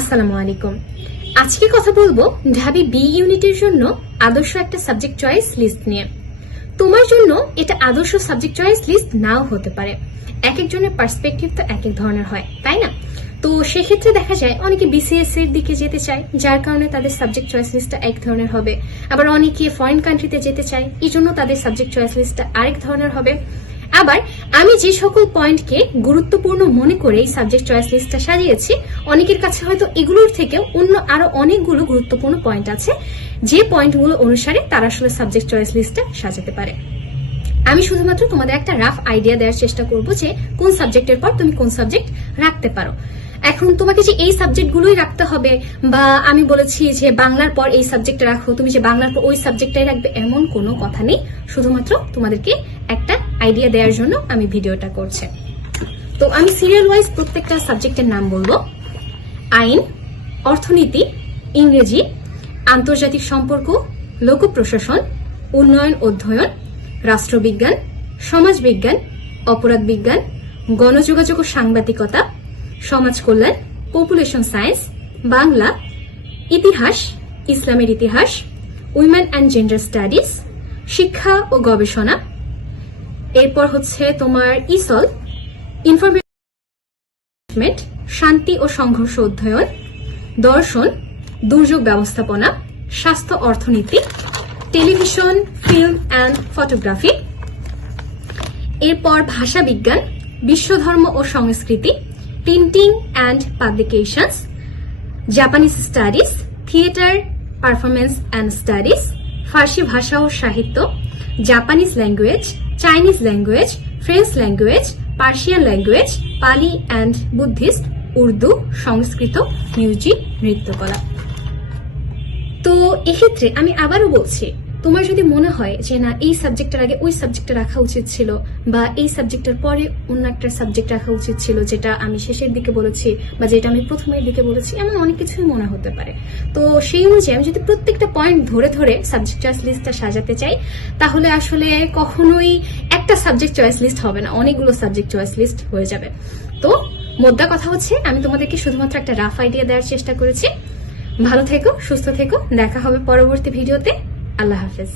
আসসালামু আলাইকুম। আজকে কথা বলব ঢাবি বি ইউনিটের জন্য আদর্শ একটা সাবজেক্ট চয়েস লিস্ট নিয়ে। তোমার জন্য এটা আদর্শ সাবজেক্ট চয়েস লিস্ট নাও হতে পারে। এক একজনের পার্সপেক্টিভ তো এক এক ধরনের হয়, তাই না? তো সেক্ষেত্রে দেখা যায় অনেকে বিসিএস এর দিকে যেতে চায়, যার কারণে তাদের সাবজেক্ট চয়েস লিস্টটা এক ধরনের হবে। আবার অনেকে ফরেন কান্ট্রিতে যেতে চায় এই জন্য তাদের সাবজেক্ট চয়েস লিস্টটা আরেক ধরনের হবে। আবার আমি যে সকল পয়েন্টকে গুরুত্বপূর্ণ মনে করে এই সাবজেক্ট চয়েস লিস্টটা সাজিয়েছি, অনেকের কাছে হয়তো এগুলোর থেকে অন্য আরও অনেকগুলো গুরুত্বপূর্ণ পয়েন্ট আছে। যে পয়েন্টগুলো অনুসারে তারা আসলে সাবজেক্ট চয়েস লিস্টটা সাজাতে পারে। আমি শুধুমাত্র তোমাদের একটা রাফ আইডিয়া দেওয়ার চেষ্টা করব যে কোন সাবজেক্টের পর তুমি কোন সাবজেক্ট রাখতে পারো। এখন তোমাকে যে এই সাবজেক্টগুলোই রাখতে হবে বা আমি বলেছি যে বাংলার পর এই সাবজেক্টটা রাখো, তুমি যে বাংলার পর ওই সাবজেক্টটাই রাখবে, এমন কোনো কথা নেই। শুধুমাত্র তোমাদেরকে আইডিয়া দেওয়ার জন্য আমি ভিডিওটা করছি। তো আমি সিরিয়াল ওয়াইজ প্রত্যেকটা সাবজেক্টের নাম বলব। আইন, অর্থনীতি, ইংরেজি, আন্তর্জাতিক সম্পর্ক লোক প্রশাসন উন্নয়ন, অধ্যয়ন, রাষ্ট্রবিজ্ঞান, সমাজবিজ্ঞান, অপরাধ বিজ্ঞান, গণযোগাযোগ ও সাংবাদিকতা, সমাজ কল্যাণ পপুলেশন সায়েন্স বাংলা, ইতিহাস, ইসলামের ইতিহাস উইমেন অ্যান্ড জেন্ডার স্টাডিজ শিক্ষা ও গবেষণা এরপর হচ্ছে তোমার ইসল ইনফরমেশন শান্তি ও সংঘর্ষ অধ্যয়ন, দর্শন, দুর্যোগ ব্যবস্থাপনা, স্বাস্থ্য অর্থনীতি, টেলিভিশন ফিল্ম অ্যান্ড ফটোগ্রাফি এরপর ভাষা বিজ্ঞান, বিশ্বধর্ম ও সংস্কৃতি printing and publications Japanese studies theatre performance and studies Farsi ভাষা ও সাহিত্য Japanese language Chinese language French language Persian language Pali and Buddhist Urdu Sanskrit music নৃত্যকলা তো এক্ষেত্রে আমি আবারও বলছি তোমার যদি মনে হয় যে না, এই সাবজেক্টের আগে ওই সাবজেক্টটা রাখা উচিত ছিল বা এই সাবজেক্টের পরে অন্য একটা সাবজেক্ট রাখা উচিত ছিল যেটা আমি শেষের দিকে বলেছি বা যেটা আমি প্রথমের দিকে বলেছি, এমন অনেক কিছুই মনে হতে পারে। তো সেই অনুযায়ী আমি যদি প্রত্যেকটা পয়েন্ট ধরে ধরে সাবজেক্ট চয়েস লিস্টটা সাজাতে চাই, তাহলে আসলে কখনোই একটা সাবজেক্ট চয়েস লিস্ট হবে না, অনেকগুলো সাবজেক্ট চয়েস লিস্ট হয়ে যাবে। তো মোদ্দা কথা হচ্ছে, আমি তোমাদেরকে শুধুমাত্র একটা রাফ আইডিয়া দেওয়ার চেষ্টা করেছি। ভালো থেকো, সুস্থ থেকো, দেখা হবে পরবর্তী ভিডিওতে আল্লাহ হাফেজ।